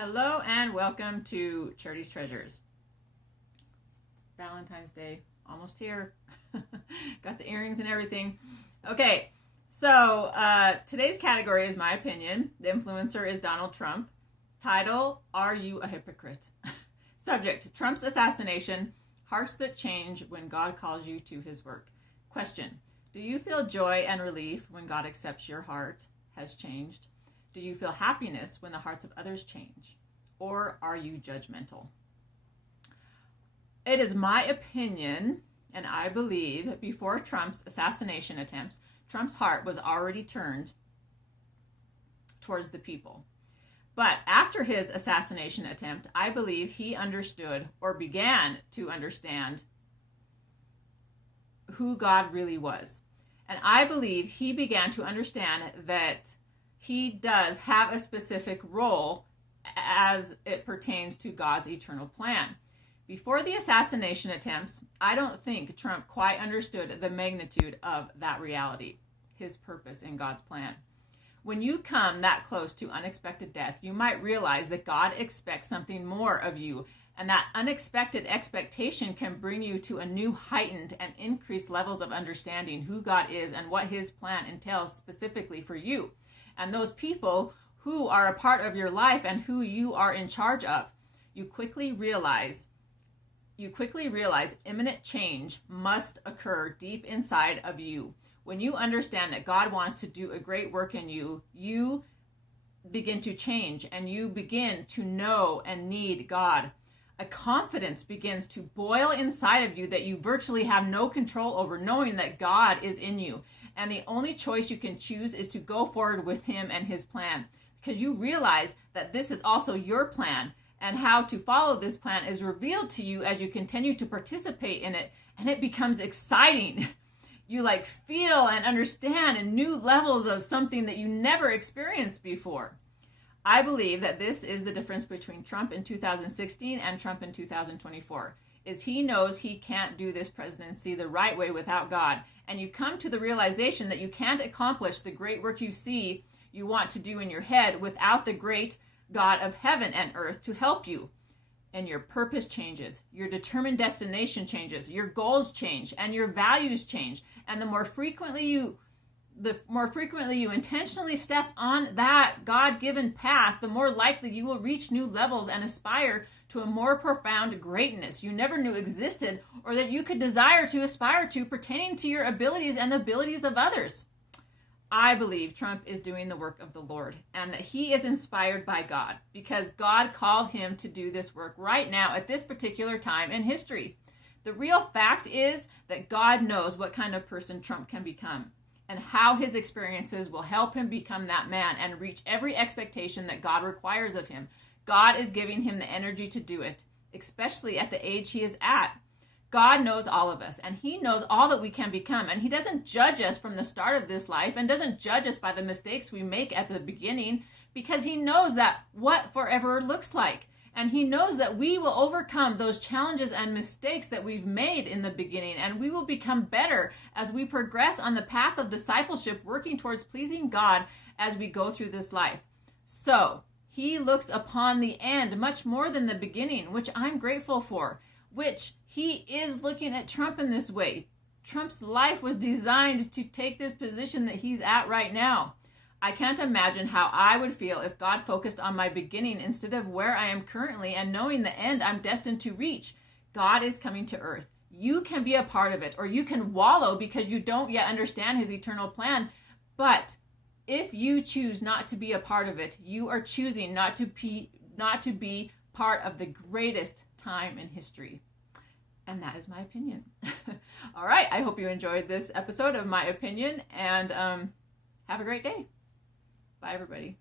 Hello and welcome to Charity's Treasures. Valentine's Day, almost here. Got the earrings and everything. Okay, so today's category is my opinion. The influencer is Donald Trump. Title, Are You a Hypocrite? Subject, Trump's assassination, hearts that change when God calls you to his work. Question, do you feel joy and relief when God accepts your heart has changed? Do you feel happiness when the hearts of others change? Or are you judgmental? It is my opinion, and I believe, before Trump's assassination attempts, Trump's heart was already turned towards the people. But after his assassination attempt, I believe he understood or began to understand who God really was. And I believe he began to understand that he does have a specific role as it pertains to God's eternal plan. Before the assassination attempts, I don't think Trump quite understood the magnitude of that reality, his purpose in God's plan. When you come that close to unexpected death, you might realize that God expects something more of you, and that unexpected expectation can bring you to a new heightened and increased levels of understanding who God is and what his plan entails specifically for you and those people who are a part of your life and who you are in charge of. You quickly realize imminent change must occur deep inside of you. When you understand that God wants to do a great work in you, you begin to change and you begin to know and need God. A confidence begins to boil inside of you that you virtually have no control over, knowing that God is in you. And the only choice you can choose is to go forward with him and his plan, because you realize that this is also your plan, and how to follow this plan is revealed to you as you continue to participate in it, and it becomes exciting. You feel and understand in new levels of something that you never experienced before. I believe that this is the difference between Trump in 2016 and Trump in 2024, is he knows he can't do this presidency the right way without God. And you come to the realization that you can't accomplish the great work you see you want to do in your head without the great God of heaven and earth to help you. And your purpose changes, your determined destination changes, your goals change, and your values change. And the more frequently you intentionally step on that God-given path, the more likely you will reach new levels and aspire to a more profound greatness you never knew existed, or that you could desire to aspire to, pertaining to your abilities and the abilities of others. I believe Trump is doing the work of the Lord, and that he is inspired by God, because God called him to do this work right now at this particular time in history. The real fact is that God knows what kind of person Trump can become, and how his experiences will help him become that man and reach every expectation that God requires of him. God is giving him the energy to do it, especially at the age he is at. God knows all of us, and he knows all that we can become, and he doesn't judge us from the start of this life and doesn't judge us by the mistakes we make at the beginning, because he knows that what forever looks like. And he knows that we will overcome those challenges and mistakes that we've made in the beginning, and we will become better as we progress on the path of discipleship, working towards pleasing God as we go through this life. So he looks upon the end much more than the beginning, which I'm grateful for, which he is looking at Trump in this way. Trump's life was designed to take this position that he's at right now. I can't imagine how I would feel if God focused on my beginning instead of where I am currently and knowing the end I'm destined to reach. God is coming to earth. You can be a part of it, or you can wallow because you don't yet understand his eternal plan. But if you choose not to be a part of it, you are choosing not to be part of the greatest time in history. And that is my opinion. All right, I hope you enjoyed this episode of my opinion, and have a great day. Bye, everybody.